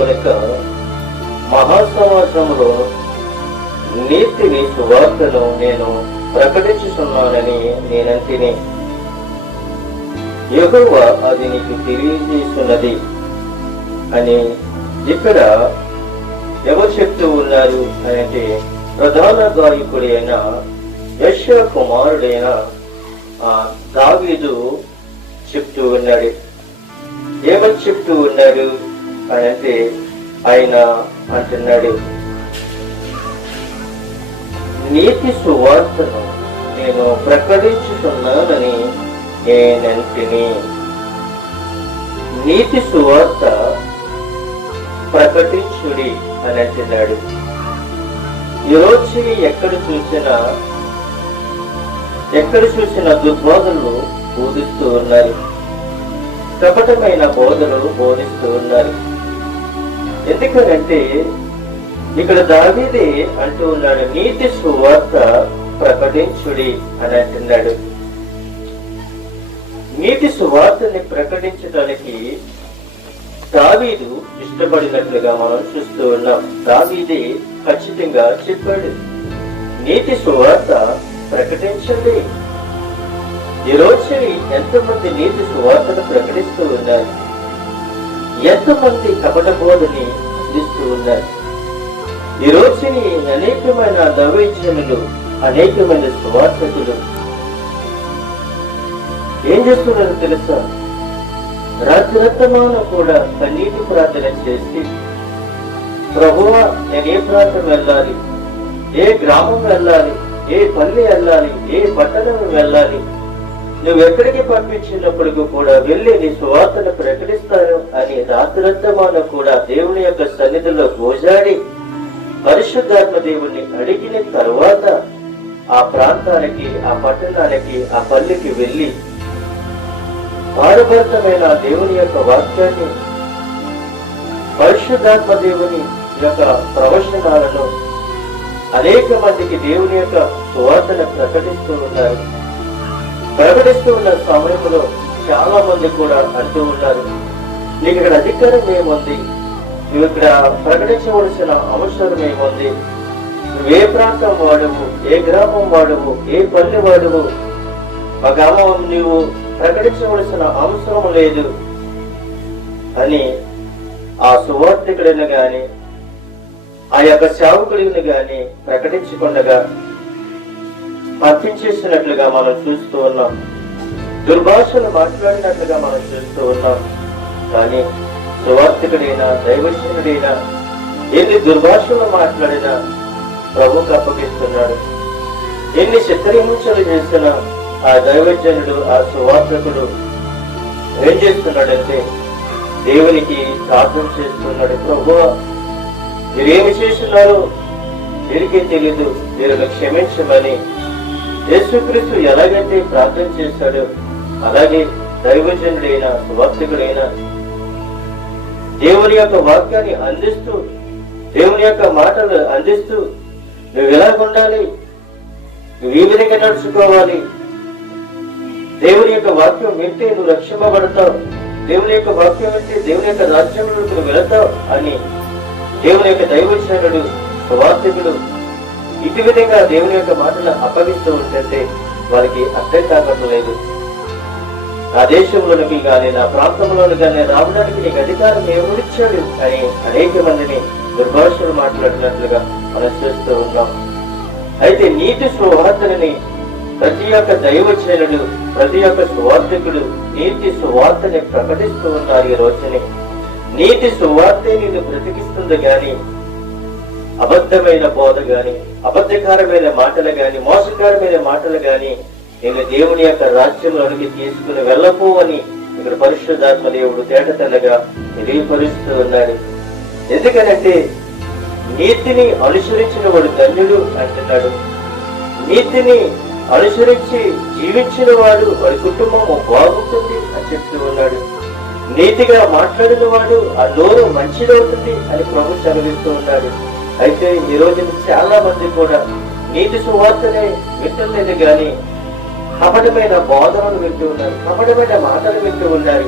కొనుక మహాసమాజంలో నీతిని సువార్తను నేను ప్రకటించుతున్నానని నేనంతిని. యెహోవ అది నీకు తెలియజేస్తున్నది అని ఇక్కడ ఎవరు చెప్తూ ఉన్నారు అని అంటే ప్రధాన గాయకుడైన యశ కుమారుడైన దావీదు చెప్తూ ఉన్నాడు. ఏమని చెప్తూ ఉన్నాడు? అని ఆయన అంటున్నాడు నీతి సువార్తను నేను ప్రకటించుతున్నానని నేనంటిని. నీతి సువార్త ప్రకటించుడి అని అంటున్నాడు. ఈరోజు ఎక్కడ చూసినా ఎక్కడ చూసినా దుర్బోధనలు బోధిస్తూ ఉన్నారు. కపటమైన బోధనలు బోధిస్తూ ఉన్నారు. ఎందుకనంటే ఇక్కడ దావీదే అంటూ ఉన్నాడు నీతి సువార్త ప్రకటించుడి అని అంటున్నాడు. నీతి సువార్తని ప్రకటించడానికి దావీదు ఇష్టపడినట్లుగా మనం చూస్తూ ఉన్నాం. దావీదే ఖచ్చితంగా చెప్పాడు నీతి సువార్త ప్రకటించండి. ఈ రోజు ఎంతమంది నీతి సువార్తను ప్రకటిస్తూ ఉన్నారు. ఎంతమంది కపట బోధని అందిస్తూ ఉన్నారు? ఈ రోజుని అనేకమైన దైవజనులు అనేకమైన స్వార్థకులు ఏం చేస్తున్నారు తెలుసా? రాత్రిరత్తమాన కూడా కన్నీటి ప్రార్థన చేసి ప్రభువా నేను ఏ ప్రాంతం వెళ్ళాలి? ఏ గ్రామం వెళ్ళాలి? ఏ పల్లి వెళ్ళాలి? ఏ పట్టణం వెళ్ళాలి? నువ్వు ఎక్కడికి పంపించినప్పటికీ కూడా వెళ్ళి నీ సువార్తను ప్రకటిస్తాను అని రాత్రిరత్తమాన కూడా దేవుని యొక్క సన్నిధిలో గోజాడి పరిశుద్ధాత్మ దేవుణ్ణి అడిగిన తర్వాత ఆ ప్రాంతానికి ఆ పట్టణానికి ఆ పల్లికి వెళ్ళి భారభరితమైన దేవుని యొక్క వాక్యాన్ని పరిశుద్ధాత్మ దేవుని యొక్క ప్రవచనాలను అనేక మందికి దేవుని యొక్క సువార్తను ప్రకటిస్తూ ఉన్నారు. ప్రకటిస్తూ ఉన్న సమయంలో చాలా మంది కూడా అంటూ ఉన్నారు. నీకు ఇక్కడ అధికారం ఏముంది? నువ్వు ఇక్కడ ప్రకటించవలసిన అవసరం ఏముంది? నువ్వు ఏ ప్రాంతం వాడవు? ఏ గ్రామం వాడవు? ఏ పల్లె వాడవు? ఆ గ్రామం నువ్వు ప్రకటించవలసిన అవసరం లేదు. అని ఆ సువార్థికుడిని గాని ఆ యొక్క సేవకుడిని గాని ప్రకటించకుండగా పంపించేసినట్లుగా మనం చూస్తూ ఉన్నాం. దుర్భాషలు మాట్లాడినట్లుగా మనం చూస్తూ ఉన్నాం. కానీ సువార్థికుడైనా దైవజనుడైనా ఎన్ని దుర్భాషలు మాట్లాడినా ప్రభుకు అప్పగిస్తున్నాడు ఎన్ని చిత్రహింసలు చేసినా ఆ దైవజనుడు ఆ సువార్థకుడు ఏం చేస్తున్నాడంటే దేవునికి ప్రార్థన చేస్తున్నాడు. ప్రభు మీరేమి చేస్తున్నారు? వీరికే తెలీదు. వీరిని క్షమించమని యేసుక్రీస్తు ఎలాగైతే ప్రార్థన చేశాడో అలాగే దైవజనుడైన సువార్థకుడైన దేవుని యొక్క వాక్యాన్ని అందిస్తూ దేవుని యొక్క మాటలు అందిస్తూ నువ్వు ఎలా ఉండాలి? నువ్వు ఈ విధంగా నడుచుకోవాలి? దేవుని యొక్క వాక్యం వింటే నువ్వు రక్షింపబడతావు. దేవుని యొక్క వాక్యం వింటే దేవుని యొక్క రాజ్యంలో నువ్వు వెళతావు అని దేవుని యొక్క దైవచనుడు సువార్థకుడు ఇటు విధంగా దేవుని యొక్క మాటలు అప్పగిస్తూ ఉంటే వారికి అర్థం కాకట్లేదు నా దేశంలోనికి కానీ నా ప్రాంతంలోని కానీ రావడానికి నీకు అధికారం ఎవరిచ్చాడు అని అనేక మందిని దుర్భాషలు మాట్లాడినట్లుగా మనం చూస్తూ ఉన్నాం. అయితే నీతి సువార్తని ప్రతి ఒక్క దైవచనుడు ప్రతి ఒక్క సువార్థకుడు నీతి సువార్తని ప్రకటిస్తూ ఉన్నారు ఈ రోజుని. నీతి సువార్తే నిన్ను బ్రతికిస్తుంది కానీ అబద్ధమైన బోధ గాని అబద్ధకారమైన మాటలు గాని మోసకారమైన మాటలు గాని నేను దేవుని యొక్క రాజ్యంలోనికి తీసుకుని వెళ్ళకు అని ఇక్కడ పరిశుద్ధాత్మ దేవుడు తేటతెల్లగా తెలియపరుస్తూ ఉన్నాడు. ఎందుకనంటే నీతిని అనుసరించిన వాడు ధన్యుడు అంటున్నాడు. నీతిని అనుసరించి జీవించిన వాడు వాడి కుటుంబం బాగుంటుంది అని చెప్తూ ఉన్నాడు. నీతిగా మాట్లాడిన వాడు ఆ నోరు మంచిదవుతుంది అని ప్రభు చదివిస్తూ ఉన్నాడు. అయితే ఈ రోజు చాలా మంది కూడా నీతి సువార్తనే వింటలేదు కానీ కపటమైన బోధనలు వింటూ ఉన్నారు. కపటమైన మాటలు వింటూ ఉన్నారు.